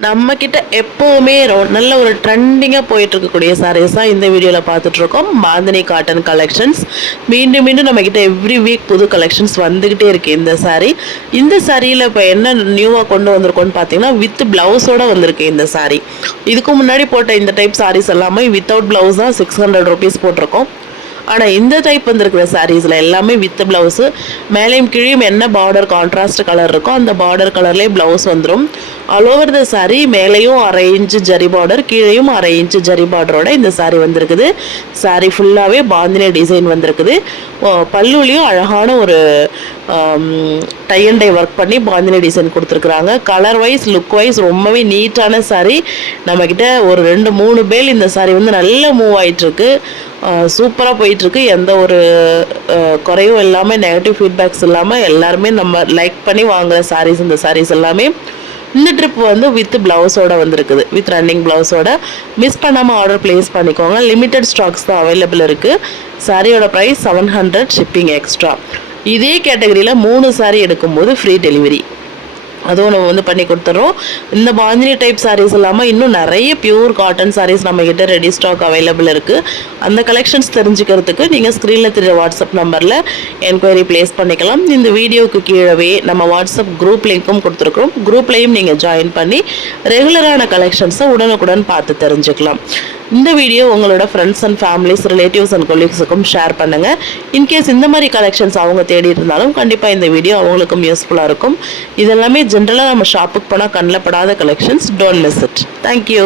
நம்மக்கிட்ட எப்போவுமே ரொ- நல்ல ஒரு ட்ரெண்டிங்காக போயிட்டு இருக்கக்கூடிய சாரீஸ் தான் இந்த வீடியோவில் பார்த்துட்ருக்கோம் மாந்தினி காட்டன் கலெக்ஷன்ஸ் மீண்டும் மீண்டும் நம்மக்கிட்ட எவ்ரி வீக் புது கலெக்ஷன்ஸ் வந்துக்கிட்டே இருக்குது இந்த சாரீ இந்த சாரியில் இப்போ என்ன நியூவாக கொண்டு வந்திருக்கோம்னு பார்த்தீங்கன்னா வித் ப்ளவுஸோட வந்திருக்கு இந்த சாரீ இதுக்கு முன்னாடி போட்ட இந்த டைப் சாரீஸ் எல்லாமே வித்தவுட் ப்ளவுஸ் தான் சிக்ஸ் ஹண்ட்ரட் ருபீஸ் போட்டிருக்கோம். ஆனால் இந்த டைப் வந்திருக்கிற சாரீஸில் எல்லாமே வித் ப்ளவுஸு மேலேயும் கீழேயும் என்ன பார்டர் கான்ட்ராஸ்ட் கலர் இருக்கோ அந்த பார்டர் கலர்லேயே ப்ளவுஸ் வந்துடும் ஆல் ஓவர் த சாரீ மேலேயும் அரை இன்ச்சு ஜரி பார்டர் கீழேயும் அரை இன்ச்சு ஜரி பார்டரோட இந்த சாரீ வந்திருக்குது. சாரீ ஃபுல்லாகவே பாந்தினி டிசைன் வந்திருக்குது. ஓ, அழகான ஒரு டை அண்ட் டை ஒர்க் பண்ணி பாந்தினி டிசைன் கொடுத்துருக்குறாங்க. கலர் வைஸ் லுக் வைஸ் ரொம்பவே நீட்டான சாரீ நம்மக்கிட்ட ஒரு ரெண்டு மூணு பேல் இந்த சாரீ வந்து நல்லா மூவ் ஆயிட்டிருக்கு சூப்பராக போயிட்டுருக்கு. எந்த ஒரு குறையும் இல்லாமல் நெகட்டிவ் ஃபீட்பேக்ஸ் இல்லாமல் எல்லாருமே நம்ம லைக் பண்ணி வாங்குகிற சாரீஸ் இந்த சாரீஸ் எல்லாமே இந்த ட்ரிப் வந்து வித் ப்ளவுஸோட வந்திருக்குது. வித் ரன்னிங் ப்ளவுஸோட மிஸ் பண்ணாமல் ஆர்டர் ப்ளேஸ் பண்ணிக்கோங்க. லிமிட்டட் ஸ்டாக்ஸ் தான் அவைலபிள் இருக்குது சாரியோட price seven hundred shipping extra இதே கேட்டகரியில் மூணு saree எடுக்கும்போது ஃப்ரீ டெலிவரி அதுவும் நம்ம வந்து பண்ணி கொடுத்துட்றோம் இந்த பாந்தினி டைப் சாரீஸ் இல்லாமல் இன்னும் நிறைய பியூர் காட்டன் சாரீஸ் நம்மக்கிட்ட ரெடி ஸ்டாக் அவைலபிள் இருக்குது அந்த கலெக்ஷன்ஸ் தெரிஞ்சுக்கிறதுக்கு நீங்கள் ஸ்க்ரீனில் தெரிய வாட்ஸ்அப் நம்பரில் என்கொயரி ப்ளேஸ் பண்ணிக்கலாம். இந்த வீடியோவுக்கு கீழவே நம்ம வாட்ஸ்அப் குரூப் லிங்க்கும் கொடுத்துருக்குறோம். குரூப்லேயும் நீங்கள் ஜாயின் பண்ணி ரெகுலரான கலெக்ஷன்ஸை உடனுக்குடன் பார்த்து தெரிஞ்சுக்கலாம். இந்த வீடியோ உங்களோட friends and families relatives and கொலீக்ஸுக்கும் share பண்ணுங்கள் இன்கேஸ் இந்த மாதிரி கலெக்ஷன்ஸ் அவங்க தேடி இருந்தாலும் கண்டிப்பாக இந்த வீடியோ அவங்களுக்கும் யூஸ்ஃபுல்லாக இருக்கும். இதெல்லாமே ஜென்ரலாக நம்ம ஷாப்புக்கு போனால் கண்ணில் படாத collections don't miss it thank you